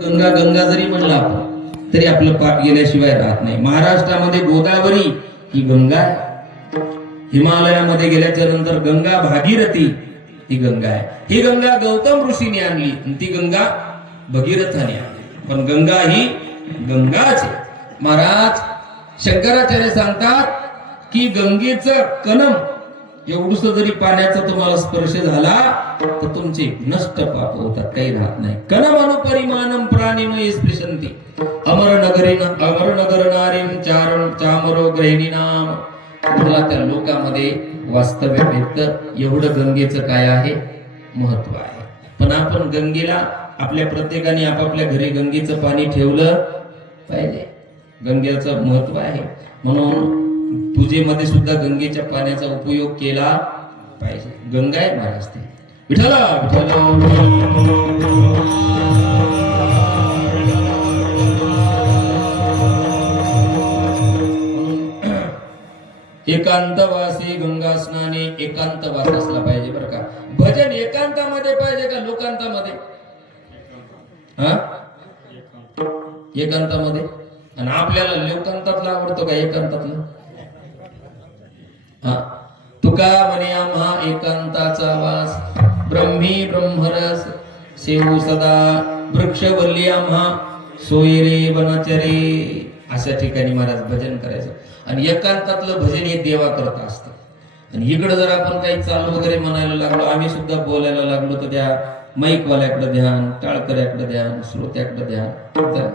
गंगा गंगा जरी म्हणला आपण तरी आपलं पाप गेल्याशिवाय राहत नाही. महाराष्ट्रामध्ये गोदावरी ही गंगा आहे. हिमालयामध्ये गेल्याच्या नंतर गंगा भागीरथी ही गंगा आहे. ही गंगा गौतम ऋषीने आणली आणि ती गंगा भगीरथाने आणली. पण गंगा ही गंगाच आहे. महाराज शंकराचार्य सांगतात की गंगेचं कणम एवढूस जरी पाण्याचा तुम्हाला स्पर्श झाला तर तुमचे नष्ट पाप होतात, काही राहत नाही. कणमनुपरिमाणम प्राणिमय स्पृशन्ति अमर नगर नारीम चामरो गृहिणीनाम. मला त्या लोकांमध्ये वास्तव्य भेटतं. एवढं गंगेचं काय आहे महत्व आहे. पण आपण गंगेला आपल्या प्रत्येकाने आपापल्या घरी गंगेचं पाणी ठेवलं पाहिजे. गंगेचं महत्व आहे म्हणून पूजेमध्ये सुद्धा गंगेच्या पाण्याचा उपयोग केला पाहिजे. गंगा आहे महाराज ते. विठ्ठला एकांतवासी गंगा स्नाने एकांतवास असला पाहिजे बरं का. भजन एकांतामध्ये पाहिजे का लोकांतामध्ये? एकांतामध्ये. आणि आपल्याला लोकांतातलं आवडतो का एकांतातलं? तुका म्हणे आम्हा एकांताचा वास ब्रह्मी ब्रह्मरस सेवू सदा वृक्षवल्ली आम्हा सोयरे वनचरे. अशा ठिकाणी महाराज भजन करायचं. आणि एकांतातलं भजन हे देवा करता असतं. आणि इकडं जर आपण काही चालू वगैरे म्हणायला लागलो, आम्ही सुद्धा बोलायला लागलो तर त्या माईकवाल्याकडे ध्यान, टाळकऱ्याकडे ध्यान, श्रोत्याकडे ध्यान.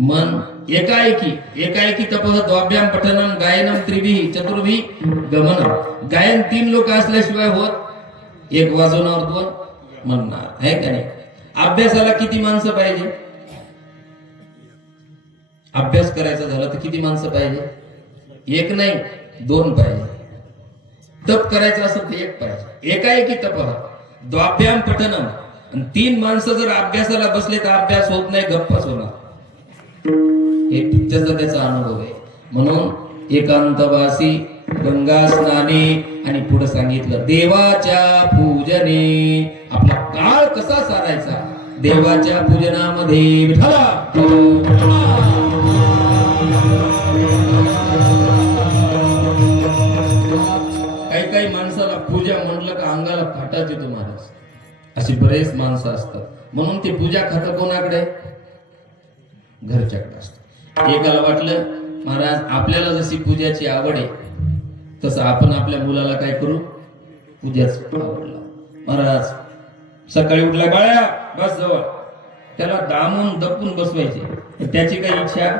मन एकाएकी तपः द्वाभ्याम पठनम गायनम त्रिभिः चतुर्भिः गमनम. गायन 3 लोक असल्याशिवाय होत. एक वाजवणार, 2 म्हणणार, आहे का नाही? अभ्यासाला किती माणसं पाहिजे? अभ्यास करायचा झाला तर किती माणसं पाहिजे? 1 नाही 2 पाहिजे. तप करायचं असेल तर 1 पाहिजे. एकाएकी तपः द्वाभ्याम पठनम. आणि 3 माणसं जर अभ्यासाला बसले तर अभ्यास होत नाही, गप्पाच होणार. हे त्याचा अनुभव आहे. म्हणून एकांतवासी गंगा स्नाने. आणि पुढे सांगितलं देवाच्या पूजने. आपला काळ कसा सारायचा देवाच्या पूजनामध्ये. विठ्ठला काही माणसाला पूजा म्हटलं का अंगाला फाटाच येतो महाराज. अशी बरेच माणसं असतात. म्हणून ते पूजा खातं कोणाकडे? घरच्याकडे असतं. एकाला वाटलं महाराज आपल्याला जशी पूजाची आवड आहे तसं आपण आपल्या मुलाला काय करू, पूजाच आवडला. महाराज सकाळी उठला, बाळा बस जवळ. त्याला दामून दपून बसवायचे. त्याची काही इच्छा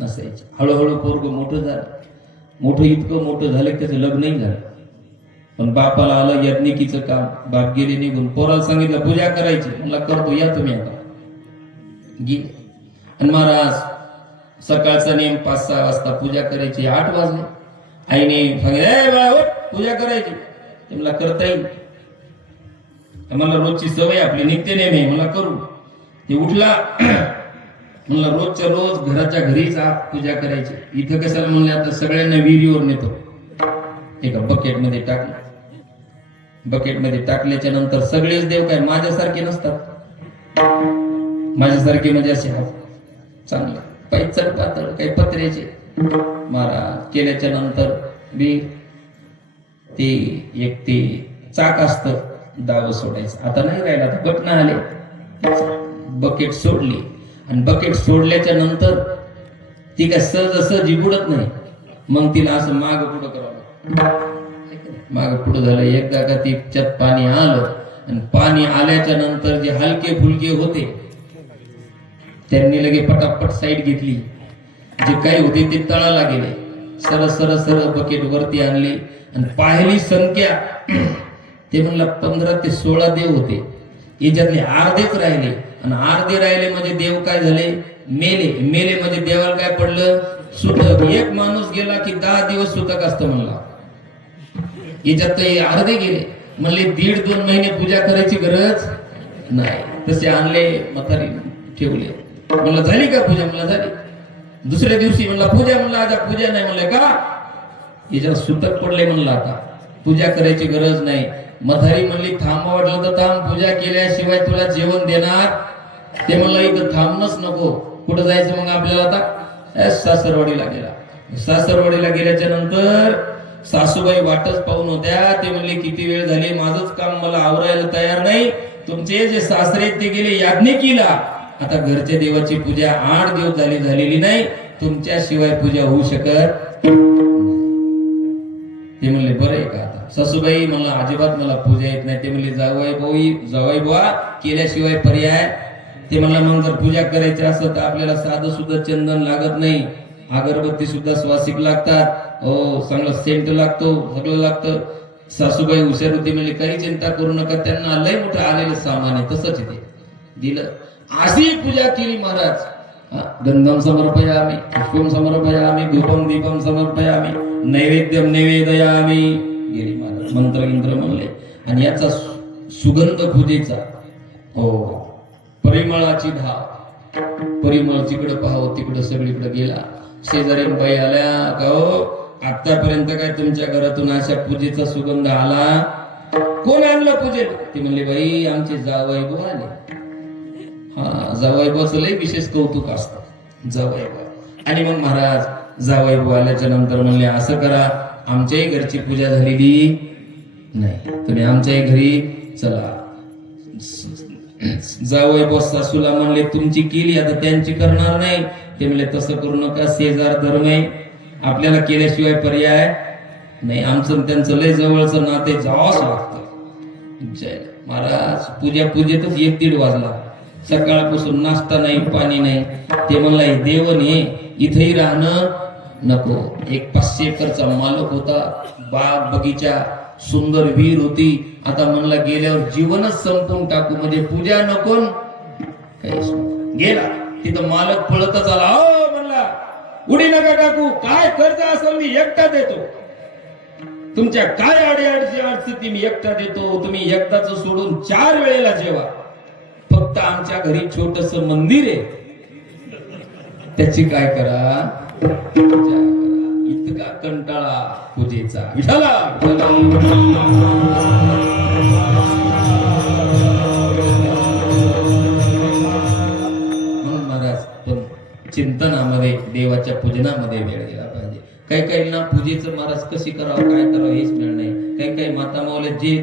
नसायची. हळूहळू पोरग मोठं झालं. इतकं मोठं झालं की त्याचं लग्नही झालं. पण बापाला आलं यज्ञिकीचं काम. बाप गेले निघून. पोराला सांगितलं पूजा करायची. मला करतो, या तुम्ही आता. गेले. आणि महाराज सकाळचा नेम 5-6 वाजता पूजा करायची. 8 वाजले. आईने सांगितलं पूजा करायची. ते मला करता येईल, मला रोजची सवय, आपली नित्य नेम आहे, मला करू. ते उठला म्हणलं रोजच्या रोज घराच्या घरीच पूजा करायची. इथं कशाला म्हणले, आता सगळ्यांना विहिरीवर नेतो. एका बकेटमध्ये टाकलं. बकेटमध्ये टाकल्याच्या नंतर सगळेच देव काय माझ्यासारखे नसतात. माझ्यासारखे म्हणजे असे चांगलं पैचट पातळ काही पत्र्याचे. महाराज केल्याच्या नंतर बी ते चाक असतं, दाव सोडायचं. आता नाही राहिला, आता बटणं आले. बकेट सोडली. आणि बकेट सोडल्याच्या नंतर ती काय सहज बुडत नाही. मग तिला असं माग पुढं करावं. माग पुढं झालं. एकदा का तिच्यात पाणी आलं. आणि पाणी आल्याच्या नंतर जे हलके फुलके होते त्यांनी लगे पटापट साईड घेतली. जे काही होते ते तळाला गेले. सरळ बकेट वरती आणली. आणि पाहिली संख्या ते म्हणला 15 ते 16 देव होते. याच्यातले अर्धेच राहिले. आणि अर्धे राहिले म्हणजे देव काय झाले, मेले म्हणजे देवाला काय पडलं, सुतक. एक माणूस गेला की 10 दिवस सुतक असतं म्हणला. याच्यात अर्धे गेले. म्हणले 1.5-2 महिने पूजा करायची गरज नाही. तसे आणले, म्हातारी ठेवले. म्हणलं झाली का पूजा? म्हणला झाली. दुसऱ्या दिवशी म्हणला पूजा. म्हणला आता पूजा नाही. म्हणलं का? याच्यात सुतक पडले. म्हणलं आता पूजा करायची गरज नाही. म्हातारी म्हणली थांब, वाटलं तर थांब, पूजा केल्याशिवाय तुला जेवण देणार ते म्हणलं इथं थांबणंच नको. कुठं जायचं मग आपल्याला आता? सासरवाडीला गेला. सासरवाडीला गेल्याच्या नंतर सासूबाई वाटच पाहून होत्या. ते म्हणले किती वेळ झाली, माझंच काम मला आवरायला तयार नाही. तुमचे जे सासरे ते गेले याज्ञिकीला. आता घरच्या देवाची पूजा 8 दिवस झालेली नाही. तुमच्याशिवाय पूजा होऊ शकत. ते म्हणले बरं आहे का? आता सासूबाई मला अजिबात मला पूजा येत नाही. ते म्हणले जावई बुवा केल्याशिवाय पर्याय. ते म्हणला मग जर पूजा करायची असं तर आपल्याला साधं सुद्धा चंदन लागत नाही, अगरबत्ती सुद्धा स्वासिक लागतात, हो चांगला सेंट लागतो, सगळं लागतं. सासूबाई हुशार होती, म्हणले काही चिंता करू नका, त्यांना लय मोठं आलेलं सामान आहे, तसंच ते दिलं. अशी पूजा केली महाराज. गंधम समर्पयामि, पुष्पम समर्पयामि, धूपम दीपम समर्पयामि, नैवेद्यम निवेदयामि. गेली महाराज, मंत्र इंद्र म्हणले. आणि याचा सुगंध पूजेचा, हो परिमळाची धाव, परिमळ जिकडे पाहावं तिकडे सगळीकडे गेला. शेजारी बाई आल्या का हो, आतापर्यंत काय तुमच्या घरातून अशा पूजेचा सुगंध आला? कोण आणलं पूजेत? ते म्हणले बाई आमचे जावईबू आले. हा जावईबाचं लय विशेष कौतुक असतं जावईबा. आणि मग महाराज जावईबू आल्याच्या नंतर म्हणले असं करा, आमच्याही घरची पूजा झालेली नाही, तुम्ही आमच्याही घरी चला. जावईबू सासूला म्हणले तुमची केली, आता त्यांची करणार नाही. ते म्हणले तसं करू नका, शेजार धर्म आहे, आपल्याला केल्याशिवाय पर्याय नाही. आमचं त्यांचं लय जवळचं नाते, जावंच लागतं. जय महाराज पूजेतच 1-1:30 वाजला. सकाळपासून नाश्ता नाही, पाणी नाही. ते म्हणला देवने इथेही राहणं नको. एक 500 एकरचा मालक होता, बाग बगीचा, सुंदर विहीर होती. आता म्हणला गेल्यावर जीवनच संपून टाकू, म्हणजे पूजा नको गेला. तिथं मालक पळतच आला. हो म्हणला उडी नका टाकू, काय कर्ज असेल मी एकटा देतो, तुमच्या काय अडचणी मी एकटा देतो. तुम्ही एकदाच सोडून 4 वेळेला जेवा. फक्त आमच्या घरी छोटस मंदिर आहे, त्याची काय करा, इतका कंटाळा पूजेचा. विठाला म्हणून महाराज पण चिंतनामध्ये, देवाच्या पूजनामध्ये वेळ गेला पाहिजे. काही ना पूजेचं महाराज कशी करावं, काय करावं हेच मिळत नाही. काही माता माऊले जे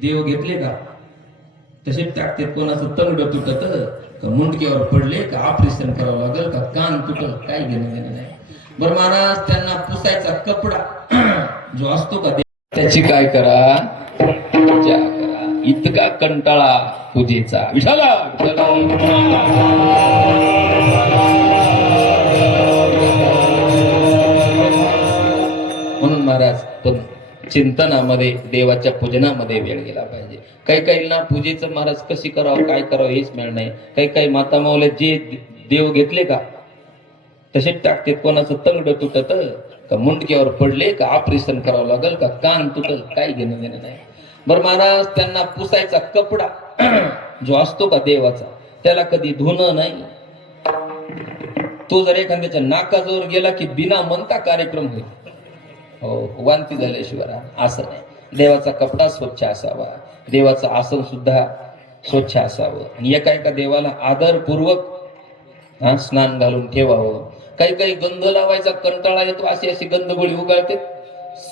देव घेतले का तसेच टाकते. कोणाचं तंगड तुटत का, मुंडक्यावर पडले का, ऑपरेशन करावं लागेल का, कान तुटल, काय घेणं नाही. बरं महाराज त्यांना पुसायचा कपडा जो असतो का त्याची काय करा, पूजा करा. इतका कंटाळा पूजेचा. विठाला म्हणून महाराज पण चिंतनामध्ये, देवाच्या पूजनामध्ये वेळ गेला पाहिजे. काही ना पूजेचं महाराज कशी करावं, काय करावं हेच मिळत नाही. काही माता माऊले जे देव घेतले का तसेच टाकते. कोणाचं तंगड तुटत का, मुंडक्यावर पडले का, ऑपरेशन करावं लागेल का, कान तुटल, काय घेणं नाही. बरं महाराज त्यांना पुसायचा कपडा जो असतो का देवाचा, त्याला कधी धुणं नाही. तो जर एखाद्याच्या नाकाजवळ गेला की बिना म्हणता कार्यक्रम होईल. हो वांती झाल्याशिवाय असं नाही. देवाचा कपडा स्वच्छ असावा, देवाचं आसन सुद्धा स्वच्छ असावं. आणि एका देवाला आदरपूर्वक स्नान घालून ठेवावं. काही गंध लावायचा कंटाळा येतो, अशी गंधगोळी उगाळते,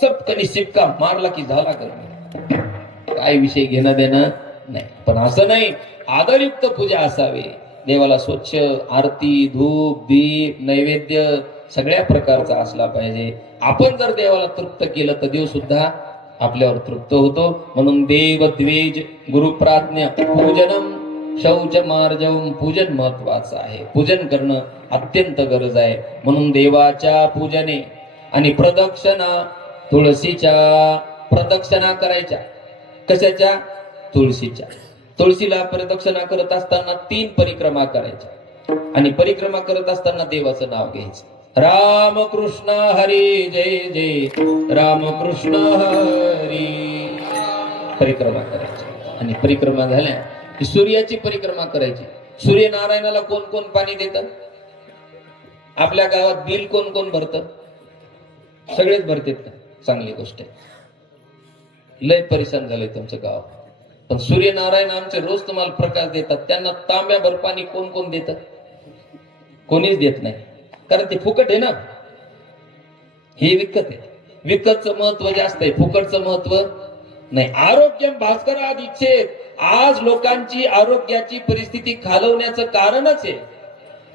सपकनी शिपका मारला की झाला कर, काय विषय घेणं देणं नाही. पण असं नाही, आदरयुक्त पूजा असावी. देवाला स्वच्छ आरती, धूप, दीप, नैवेद्य सगळ्या प्रकारचा असला पाहिजे. आपण जर देवाला तृप्त केलं तर देव सुद्धा आपल्यावर तृप्त होतो. म्हणून देव द्वेज गुरुप्राज्ञ पूजनम शौच मार्जवम, पूजन महत्वाचं आहे. पूजन करणं अत्यंत गरज आहे. म्हणून देवाच्या पूजने आणि प्रदक्षिणा, तुळशीच्या प्रदक्षिणा करायच्या. कशाच्या? तुळशीच्या. तुळशीला प्रदक्षिणा करत असताना 3 परिक्रमा करायच्या. आणि परिक्रमा करत असताना देवाचं नाव घ्यायचं. रामकृष्ण हरी जय जय, रामकृष्ण हरी. परिक्रमा करायची. आणि परिक्रमा झाल्या की सूर्याची परिक्रमा करायची. सूर्यनारायणाला कोण कोण पाणी देतात? आपल्या गावात बिल कोण भरत? सगळेच भरतात का? चांगली गोष्ट आहे. लय परेशान झालंय तुमचं गाव. पण सूर्यनारायण आमचे रोज तुम्हाला प्रकाश देतात. त्यांना तांब्याभर पाणी कोण कोण देत? कोणीच देत नाही, कारण ते फुकट आहे ना. हे विकत आहे. विकतचं महत्व जास्त आहे, फुकटचं महत्व नाही. आरोग्यम भास्कराद इच्छेत. आज लोकांची आरोग्याची परिस्थिती खालवण्याचं कारणच आहे.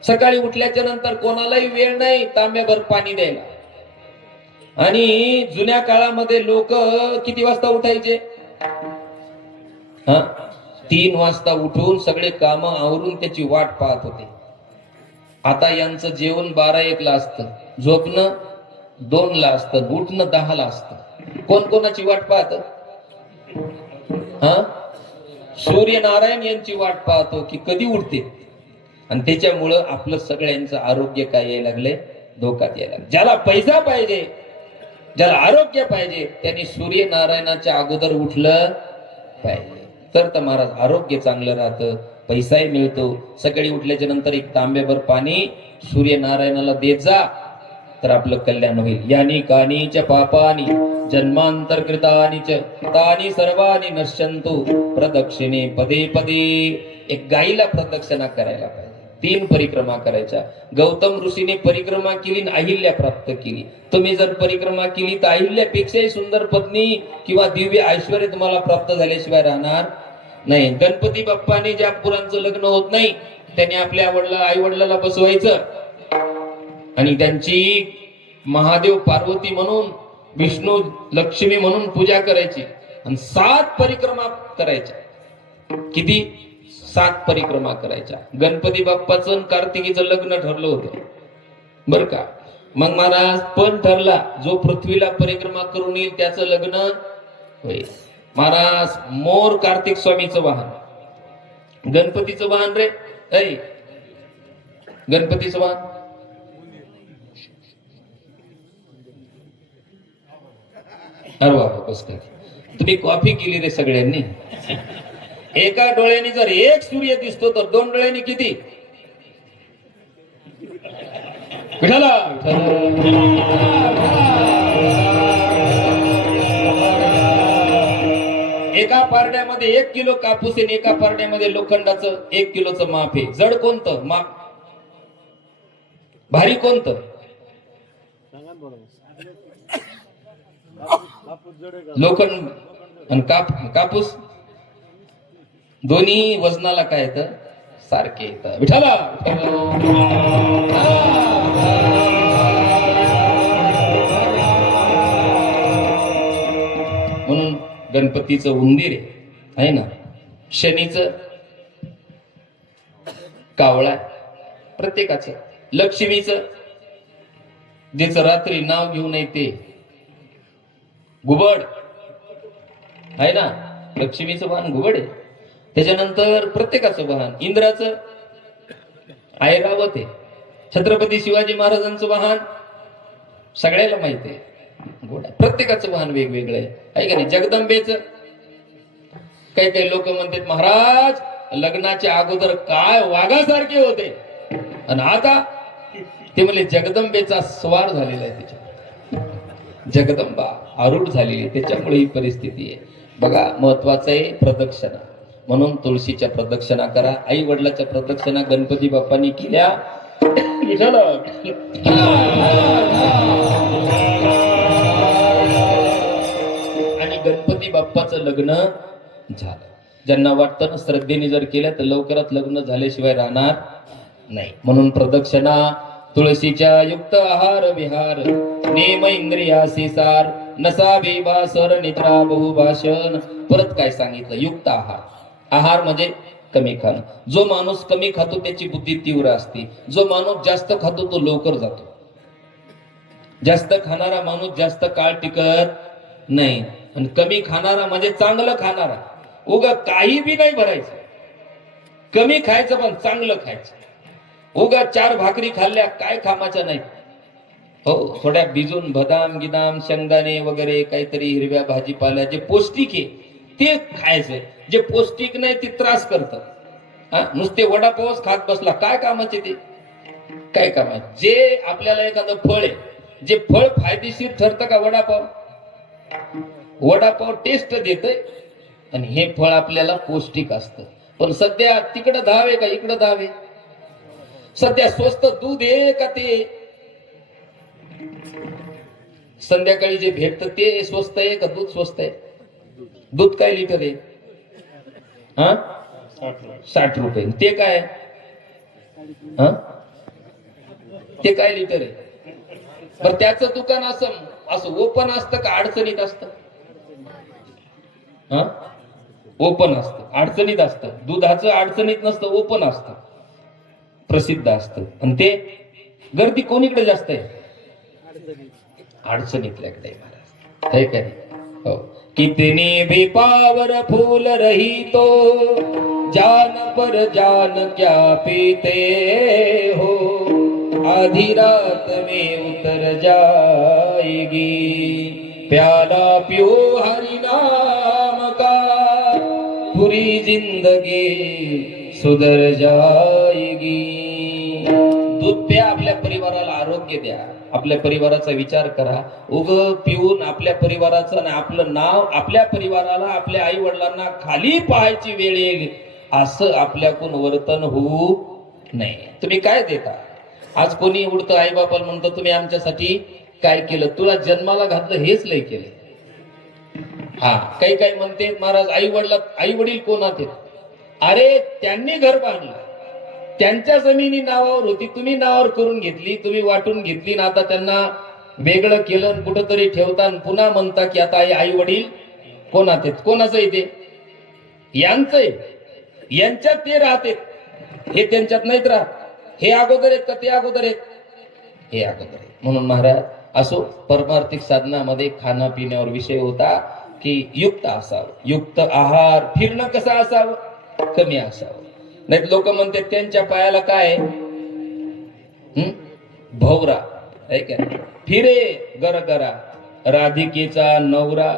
सकाळी उठल्याच्या नंतर कोणालाही वेळ नाही तांब्याभर पाणी द्यायला. आणि जुन्या काळामध्ये लोक किती वाजता उठायचे? 3 वाजता उठून सगळे काम आवरून त्याची वाट पाहत होते. आता यांचं जेवण 12-1 ला असतं, झोपणं 2 ला असतं, उठणं 10 ला असतं. कोण कोणाची वाट पाहत? सूर्यनारायण यांची वाट पाहतो की कधी उठते. आणि त्याच्यामुळं आपलं सगळ्यांचं आरोग्य काय यायला लागले? धोक्यात यायला लागले. ज्याला पैसा पाहिजे, ज्याला आरोग्य पाहिजे, त्यांनी सूर्यनारायणाच्या अगोदर उठलं पाहिजे. तर महाराज आरोग्य चांगलं राहतं, पैसाही मिळतो. सकाळी उठल्याच्या नंतर 1 तांब्याभर पाणी सूर्यनारायणाला देत जा, तर आपलं कल्याण होईल. यानी कानीच पापानी जन्मांतर कृतानी च तानी सर्वानी नश्यंतु प्रदक्षिणे पदे पदे. एक गाईला प्रदक्षिणा करायला पाहिजे. 3 परिक्रमा करायच्या. गौतम ऋषीने परिक्रमा केली, अहिल्या प्राप्त केली. तुम्ही जर परिक्रमा केली तर अहिल्यापेक्षाही सुंदर पत्नी किंवा दिव्य ऐश्वर्य तुम्हाला प्राप्त झाल्याशिवाय राहणार नाही. गणपती बाप्पाने ज्या पुरांचं लग्न होत नाही, त्याने आपल्या आई वडिलाला बसवायचं आणि त्यांची महादेव पार्वती म्हणून, विष्णू लक्ष्मी म्हणून पूजा करायची आणि 7 परिक्रमा करायच्या. किती? 7 परिक्रमा करायच्या. गणपती बाप्पाचं कार्तिकीचं लग्न ठरलं होतं बर का. मग महाराज पण ठरला, जो पृथ्वीला परिक्रमा करून येईल त्याचं लग्न होईल. महाराज मोर कार्तिक स्वामीचं वाहन, गणपतीचं वाहन रे. गणपतीचं वाहन अरे बाबा बस का, तुम्ही कॉफी केली रे सगळ्यांनी. एका डोळ्याने जर एक सूर्य दिसतो तर 2 डोळ्यांनी किती? विठाला एका पारड्यामध्ये 1 किलो कापूस आहे, एका पारड्यामध्ये लोखंडाचं 1 किलोचं माप आहे. जड कोणतं माप? भारी कोणतं? लोखंड आणि कापूस. दोन्ही वजनाला काय येतं? सारखे येतं. विठाला म्हणून गणपतीचं उंदीर आहे ना, शनीचं कावळा, प्रत्येकाचं. लक्ष्मीचं ज्याचं रात्री नाव घेऊन येते घुबड आहे ना, लक्ष्मीचं वाहन घुबड आहे. त्याच्यानंतर प्रत्येकाचं वाहन. इंद्राचं ऐरावत आहे. छत्रपती शिवाजी महाराजांचं वाहन सगळ्याला माहिती आहे, घोडा. प्रत्येकाचं वाहन वेगवेगळं आहे का नाही. जगदंबेचं काही काही लोक म्हणतात महाराज लग्नाच्या अगोदर काय वाघासारखे होते आणि आता ते म्हणजे जगदंबेचा स्वार झालेला आहे. त्याच्या जगदंबा आरूढ झालेली आहे, त्याच्यामुळे ही परिस्थिती आहे. बघा महत्वाचं आहे प्रदक्षिणा. म्हणून तुळशीच्या प्रदक्षिणा करा, आई वडिलाच्या प्रदक्षिणा गणपती बाप्पांनी केल्या. आणि गणपती बाप्पाचं लग्न झालं. ज्यांना वाटतं ना श्रद्धेने जर केलं तर लवकरात लग्न झाल्याशिवाय राहणार नाही. म्हणून प्रदक्षिणा, तुळशीच्या युक्त आहार विहार, नेम इंद्रियासी सार, नसा बेबासर निद्रा बहुभाषण. परत काय सांगितलं? युक्त आहार. आहार म्हणजे कमी खाणं. जो माणूस कमी खातो त्याची बुद्धी तीव्र असते. जो माणूस जास्त खातो तो लवकर जातो. जास्त खाणारा माणूस जास्त काळ टिकत नाही. आणि कमी खाणारा म्हणजे चांगलं खाणारा. उगा काही बी नाही भरायचं, कमी खायचं पण चांगलं खायचं. उगा 4 भाकरी खाल्ल्या काय कामाच्या नाही. हो, थोड्या भिजून बदाम गिदाम शेंगदाणे वगैरे काहीतरी हिरव्या भाजीपाल्या जे पौष्टिक आहे ते खायचंय. जे पौष्टिक नाही ते त्रास करतं. नुसते वडापावच खात बसला काय कामाचे ते? काय कामाचे? जे आपल्याला एखादं फळ आहे, जे फळ फायदेशीर ठरतं का? वडापाव. वडापाव टेस्ट देतय आणि हे फळ आपल्याला पौष्टिक असतं. पण सध्या तिकडं धाव आहे का इकडं धाव आहे? सध्या स्वस्त दूध आहे का ते संध्याकाळी जे भेटतं ते स्वस्त आहे का दूध स्वस्त आहे? दूध काय लिटर आहे? हा 60 रुपये. ते काय? हा ते काय लिटर आहे? बरं त्याचं दुकान असं ओपन असतं का अडचणीत असतं? हा ओपन असतं, अडचणीत असतं. दुधाचं अडचणीत नसतं, ओपन असतं, प्रसिद्ध असतं. आणि ते गर्दी कोणीकडे जास्त आहे? अडचणीतल्याकडे महाराज. है का नाही? हो. कितनी भी पावर फूल रही तो जान पर जान क्या पीते हो, आधी रात में उतर जाएगी, प्याला पियो हरि नाम का, पूरी जिंदगी सुधर जाएगी. दूध प्या, आपल्या परिवाराला आरोग्य द्या, आपल्या परिवाराचा विचार करा. उग पिऊन आपल्या परिवाराचं आणि आपलं नाव, आपल्या परिवाराला, आपल्या आई वडिलांना खाली पाहायची वेळ येईल असं आपल्याकडून वर्तन होऊ नये. तुम्ही काय देता? आज कोणी उडतं आई बापाला म्हणतं तुम्ही आमच्यासाठी काय केलं? तुला जन्माला घातलं हेच लय केलं. हा काही म्हणते महाराज आई वडील कोणात आहेत? अरे त्यांनी घर बांधलं, त्यांच्या जमिनी नावावर होती, तुम्ही नावावर करून घेतली, तुम्ही वाटून घेतली ना आता त्यांना वेगळं केलं, कुठंतरी ठेवता पुन्हा म्हणता की आता आई वडील कोणात आहेत? कोणाचं आहे ते? यांचं आहे, यांच्यात ते राहते, हे त्यांच्यात नाहीत राहत. हे अगोदर आहेत का ते अगोदर आहेत? हे अगोदर आहेत. म्हणून महाराज असो परमार्थिक साधनामध्ये खाना पिण्यावर विषय होता की युक्त असावं, युक्त आहार. फिरणं कसं असावं? कमी असावं. नाही लोक म्हणतात त्यांच्या पायाला काय भवरा आहे का? फिरे गरगरा राधिकेचा नवरा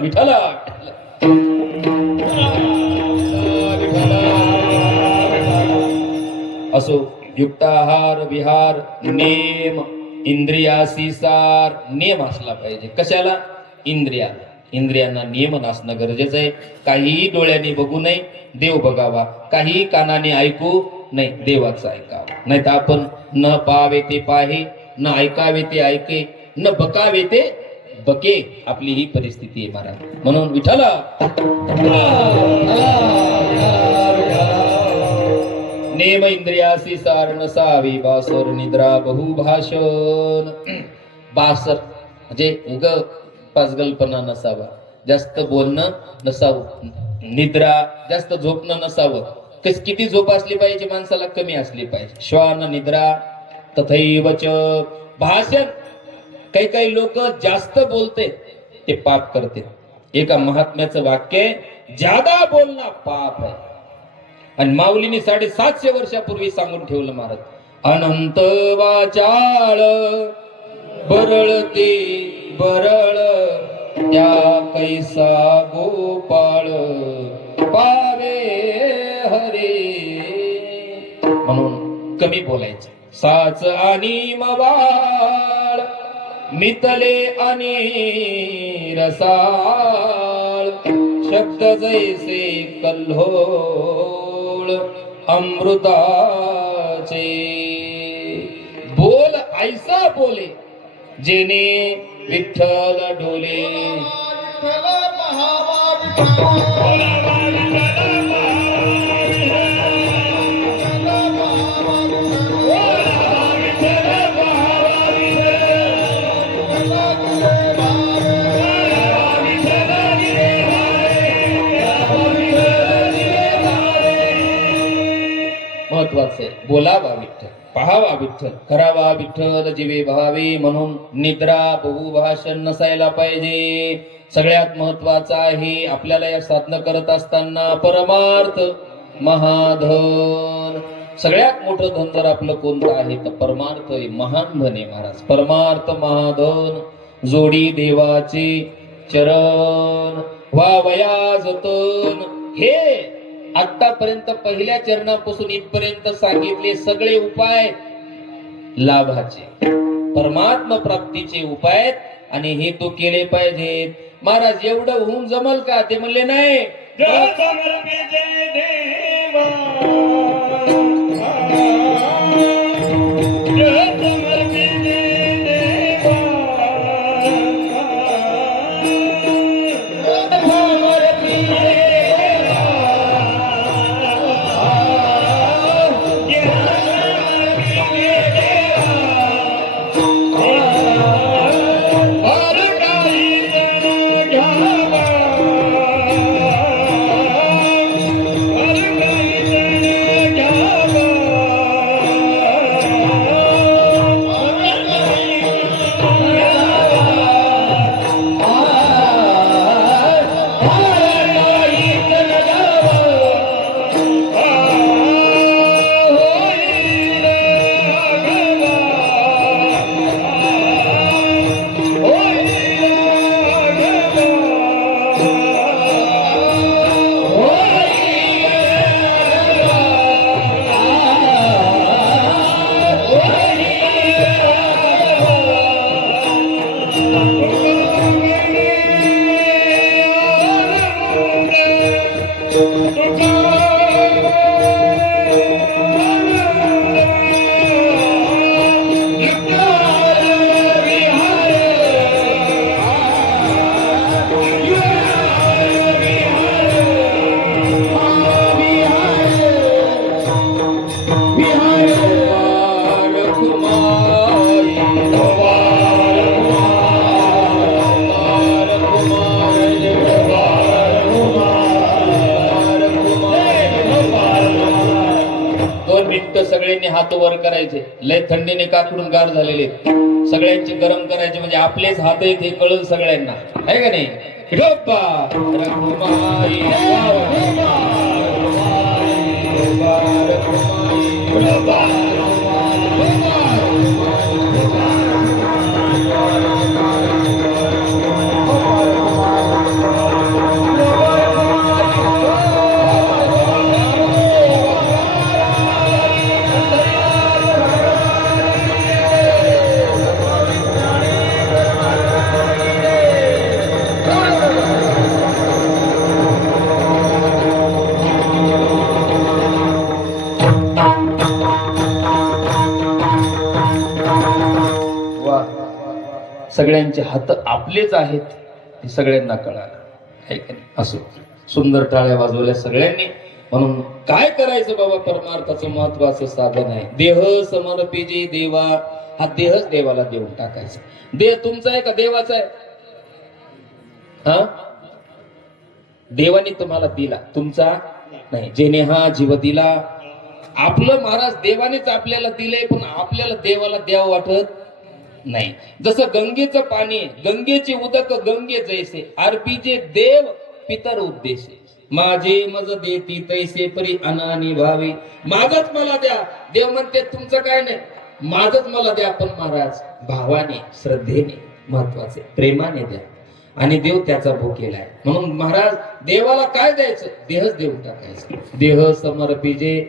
विठला. असो युक्त आहार विहार नेम इंद्रियासी सार. नेम असला पाहिजे कशाला? इंद्रियाला. इंद्रियांना नियमन असणं गरजेचं आहे. काहीही डोळ्यांनी बघू नये, देव बघावा. काही कानाने ऐकू नाही, देवाचं ऐकावं. नाही तर आपण न पाहावे ते पाहे, न ऐकावे ते ऐके, न बकावे ते बके. आपली ही परिस्थिती आहे महाराज. म्हणून विठ्ठला नेम इंद्रियासी सार नसावी बासर निद्रा बहुभाषण. बासर म्हणजे उग पाचगलपणा नसावा, जास्त बोलणं नसावं, निद्रा जास्त झोपणं नसावं. किती झोप असली पाहिजे माणसाला? कमी असली पाहिजे. श्वान निद्रा तथैवच भाषण. काही लोक जास्त बोलते ते पाप करते. एका महात्म्याचं वाक्य आहे, ज्यादा बोलणं पाप आहे. आणि माऊलीने 750 वर्षापूर्वी सांगून ठेवलं महाराज, अनंत वाचाळ बरळते बरळ त्या कैसा गोपाळ पावे हरे. म्हणून कमी बोलायचं. साच आणि मवाळ मितले आणि रसाळ, शब्द जैसे कल्होळ अमृताचे. बोल ऐसा बोले जेने विठ्ठल डोले. महत्वाचे बोलावा विठ्ठल, पाहावा विठ्ठल, करावा विठ्ठल जीवे भावे. म्हणून निद्रा बहुभाषण नसायला पाहिजे. सगळ्यात महत्वाचं आहे आपल्याला या साधना करत असताना परमार्थ महाधन. सगळ्यात मोठं धन जर आपलं कोणतं आहे तर परमार्थ आहे. महान धन आहे महाराज. परमार्थ महाधन जोडी देवाचे चरण व्हावया जतन. हे आतापर्यंत पहिल्या चरणापासून इथपर्यंत सांगितले सगळे उपाय लाभाचे, परमात्मा प्राप्तीचे उपाय. आणि हे तो केले पाहिजेत. महाराज एवढं होऊन जमल का? ते म्हणले नाही, देव समर्पिते देवा देव समर्पिते सगळ्यांनी हात वर करायचे. लय थंडीने काकडून गार झालेले सगळ्यांचे गरम करायचे म्हणजे आपलेच हात आहेत हे कळून सगळ्यांना आहे का नाही. सगळ्यांचे हात आपलेच आहेत हे सगळ्यांना कळालं. असो सुंदर टाळ्या वाजवल्या सगळ्यांनी. म्हणून काय करायचं बाबा, परमार्थाचं महत्वाचं साधन आहे. देह समर्पिजे देवा, हा देहच देवाला देऊन टाकायचा. देह तुमचा आहे का देवाचा आहे? हा, देवाने तुम्हाला दिला, तुमचा नाही. जेने हा जीव दिला, आपलं महाराज देवानेच आपल्याला दिलंय, पण आपल्याला देवाला द्यावं वाटत नाही. जसं गंगेचं पाणी, गंगेचे उदक गंगे जैसे, अर्पिजे देव पितर उद्देशे. माझे मज देती तैसे परी अनानी भावी. माझच मला द्या. देव म्हणते तुमचं काय नाही, माझच मला द्या. पण महाराज भावाने, श्रद्धेने, महत्वाचे प्रेमाने द्या. आणि देव त्याचा भोग केलाय. म्हणून महाराज देवाला काय द्यायचं, देहच देऊन टाकायचं. देह समर्पिजे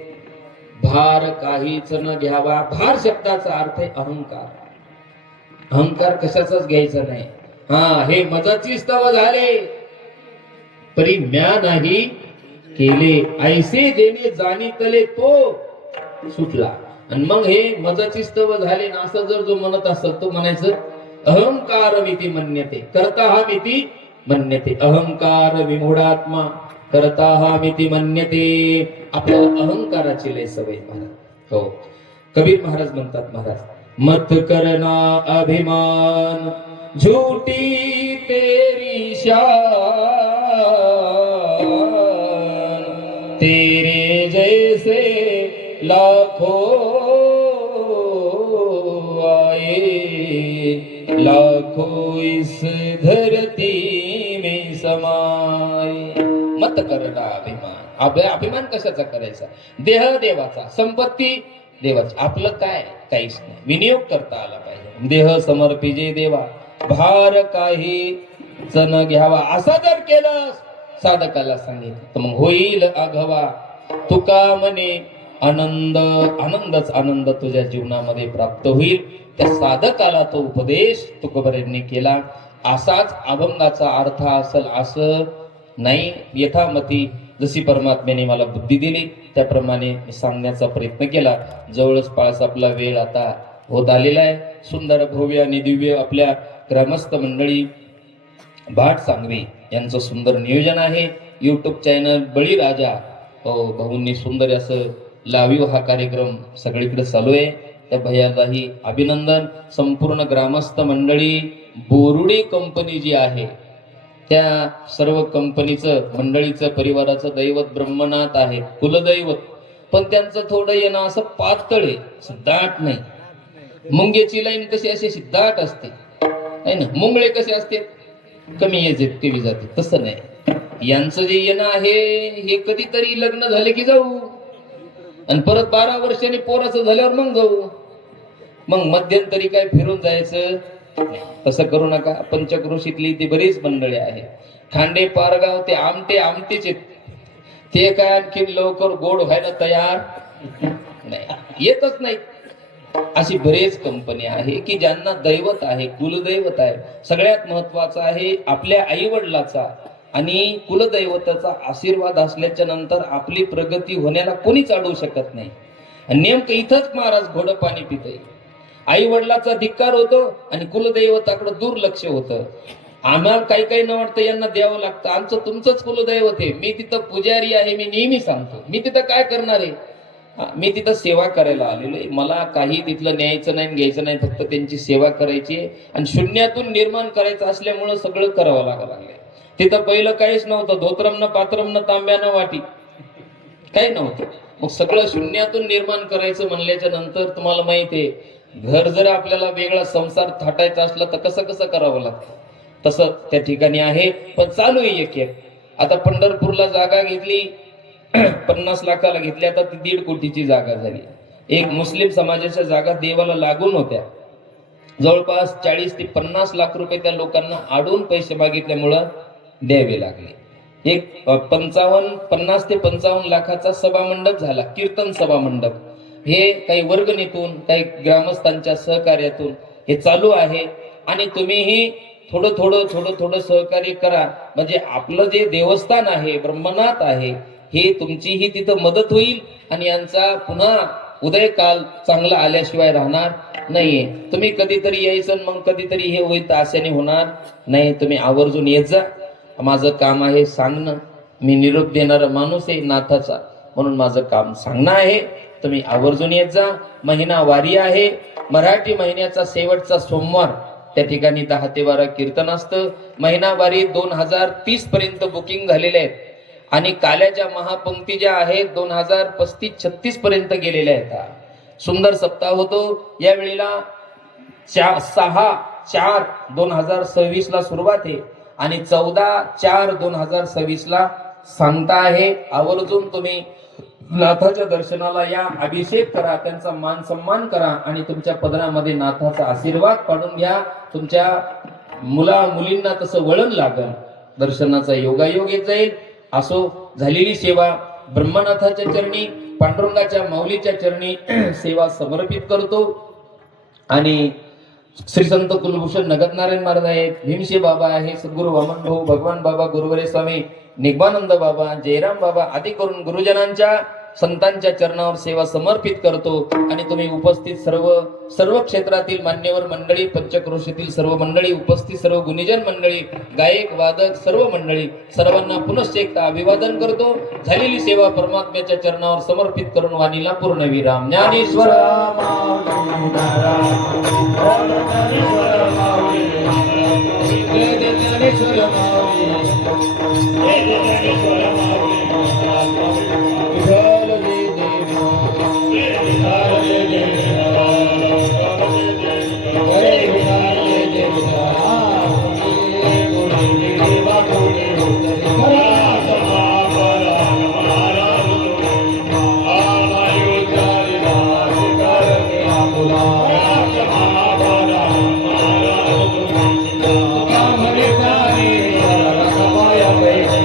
भार काहीच न घ्यावा. भार शब्दाचा अर्थ आहे अहंकार. अहंकार कशाचाच घ्यायचा नाही. हा, हे मजाची स्तव झाले परी म्या नाही केले, ऐसे जेणे जाणीतले तो सुटला. आणि मग हे मजाची स्तव झाले ना असं जर जो म्हणत असेल तो म्हणायचं अहंकार मिती मन्यते करता हा मिती मन्यते. अहंकार विमूढात्मा करता हा मिती मन्यते. आपल्याला अहंकाराची लय सवय महाराज. हो, कबीर महाराज म्हणतात, महाराज मत करना अभिमान झूठी तेरी शान, तेरे जैसे लाखों आए, लाखों इस धरती में समाये. मत करना अभिमान. अभिमान कशाचा करायचा? देह देवाचा, संपत्ती देवाची, आपलं काय काहीच नाही. विनियोग करता आला पाहिजे. देह समर्पिजे देवा, भार काही न घ्यावा. असं जर केलं साधकाला सांगितलं तर मग होईल आघवा. तुका म्हणे आनंद, आनंदच आनंद तुझ्या जीवनामध्ये प्राप्त होईल. त्या साधकाला तो उपदेश तुकोबरांनी केला. असाच अभंगाचा अर्थ असेल असं नाही, यथामती जशी परमात्म्याने मला बुद्धी दिली त्याप्रमाणे मी सांगण्याचा प्रयत्न केला. जवळच पाळस आपला वेळ आता होत आलेला आहे. सुंदर भव्य आणि दिव्य आपल्या ग्रामस्थ मंडळी भाट सांगवे यांचं सुंदर नियोजन आहे. यूट्यूब चॅनल बळीराजा भाऊंनी सुंदर असं लावीव हा कार्यक्रम सगळीकडे चालू आहे. त्या भैयालाही अभिनंदन. संपूर्ण ग्रामस्थ मंडळी बोरुडे कंपनी जी आहे त्या सर्व कंपनीचं मंडळीचं परिवाराचं दैवत ब्रह्मनाथ आहे, कुलदैवत. पण त्यांचं थोडं येणं असं पातळ आहे, दाट नाही. मुंग्याची लाईन कशी अशी दाट असते आहे ना, मुंगळे कसे असते कमी येते कमी जाते, तसं नाही. यांचं जे येणं आहे हे कधीतरी लग्न झाले की जाऊ आणि परत 12 वर्षांनी पोराचं झाल्यावर मग जाऊ. मग मध्यंतरी काय फिरून जायचं तसं करू नका. पंचक्रोशीतली ती बरीच मंडळी आहे. खांडे पारगाव ते आमटेच आहेत. ते काय आणखी लवकर गोड व्हायला तयार नाही, येतच नाही. अशी बरेच कंपनी आहे की ज्यांना दैवत आहे, कुलदैवत आहे. सगळ्यात महत्वाचं आहे आपल्या आई वडिलाचा आणि कुलदैवताचा आशीर्वाद असल्याच्या नंतर आपली प्रगती होण्याला कोणीच अडवू शकत नाही. नेमकं इथंच महाराज घोडं पाणी पितय. आई वडिलाचा धिक्कार होतो आणि कुलदैवताकडे दुर्लक्ष होतं. आम्हाला काही न वाटतं यांना द्यावं लागतं. आमचं तुमचंच कुलदैवत आहे. मी तिथं पुजारी आहे, मी नेहमी सांगतो. मी तिथं काय करणार आहे, मी तिथं सेवा करायला आलेलो आहे. मला काही तिथलं न्यायचं नाही घ्यायचं नाही, फक्त त्यांची सेवा करायची आणि शून्यातून निर्माण करायचं असल्यामुळं सगळं करावं लागलंय. तिथं पहिलं काहीच नव्हतं, धोत्रम न पात्रम न तांब्या न वाटी, काही नव्हतं. मग सगळं शून्यातून निर्माण करायचं म्हणल्याच्या नंतर तुम्हाला माहिती आहे घर जर आपल्याला वेगळा संसार थाटायचा असला तर कसं करावं लागतं, तसं त्या ठिकाणी आहे. पण चालू आहे एक. आता पंढरपूरला जागा घेतली 50 लाखाला घेतली, आता ती 1.5 कोटीची जागा झाली. एक मुस्लिम समाजाच्या जागा देवाला लागून होत्या. जवळपास 40 ते 50 लाख रुपये त्या लोकांना आडून पैसे मागितल्यामुळं द्यावे लागले. एक 50 ते 55 लाखाचा सभामंडप झाला, कीर्तन सभामंडप. हे काही वर्गणीतून काही ग्रामस्थांच्या सहकार्यातून हे चालू आहे. आणि तुम्हीही थोडं सहकार्य करा, म्हणजे आपलं जे देवस्थान आहे, ब्रह्मनाथ आहे, हे तुमचीही तिथं मदत होईल आणि यांचा पुन्हा उदयकाल चांगला आल्याशिवाय राहणार नाहीये. तुम्ही कधीतरी यायचं मग कधीतरी हे होईल तर आशाने होणार नाही. तुम्ही आवर्जून येत जा. माझं काम आहे सांगणं. मी निरोप देणारा माणूस आहे नाथाचा, म्हणून माझं काम सांगणं आहे. तुम्ही आवर्जून येत जा. महिना वारी आहे. मराठी महिन्याचा शेवटचा सोमवार त्या ठिकाणी 10 ते 12 कीर्तन असतं. महिना वारी 2030 पर्यंत बुकिंग झालेले आहेत आणि काल्याच्या महापंक्ती ज्या आहेत 2035-36 पर्यंत गेलेल्या आहेत. सुंदर सप्ताह होतो. यावेळेला 6/4/2026 ला सुरुवात आहे आणि 14/4/2026 ला सांगता आहे. आवर्जून तुम्ही नाथाच्या दर्शनाला या, अभिषेक करा, त्यांचा मान सन्मान करा आणि तुमच्या पदरामध्ये नाथाचा आशीर्वाद पाडून घ्या. तुमच्या मुला मुलींना तसं वळण लागल, दर्शनाचा योगायोग येत जाईल. असो, झालेली सेवा ब्रह्मनाथाच्या चरणी, पांडुरंगाच्या माऊलीच्या चरणी सेवा समर्पित करतो. आणि श्री संत कुलभूषण नगरनारायण महाराज आहेत, भीमशे बाबा आहे, सद्गुरू वामन भाऊ, भगवान बाबा, गुरुवरे स्वामी निगमानंद बाबा, जयराम बाबा आदी करून गुरुजनांच्या संतांच्या चरणावर सेवा समर्पित करतो. आणि तुम्ही उपस्थित सर्व क्षेत्रातील मान्यवर मंडळी, पंचक्रोशीतील सर्व मंडळी उपस्थित, सर्व गुणीजन मंडळी, गायक वादक सर्व मंडळी, सर्वांना पुनश्च एकदा अभिवादन करतो. झालेली सेवा परमात्म्याच्या चरणावर समर्पित करून वाणीला पूर्णविराम. ज्ञानेश्वर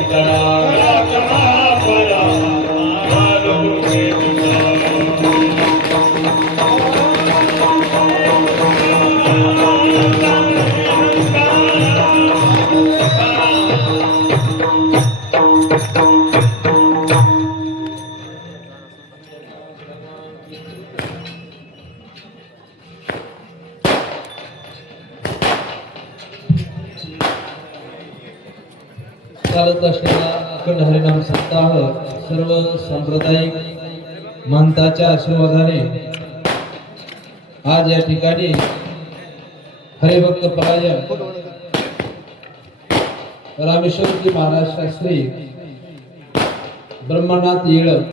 Kara चालत असलेला अखंड हरिनाम सप्ताह सर्व सांप्रदायिक महंताच्या आशीर्वादाने आज या ठिकाणी हरिभक्त परायण रामेश्वरजी महाराज शास्त्री ब्रह्मनाथ येळ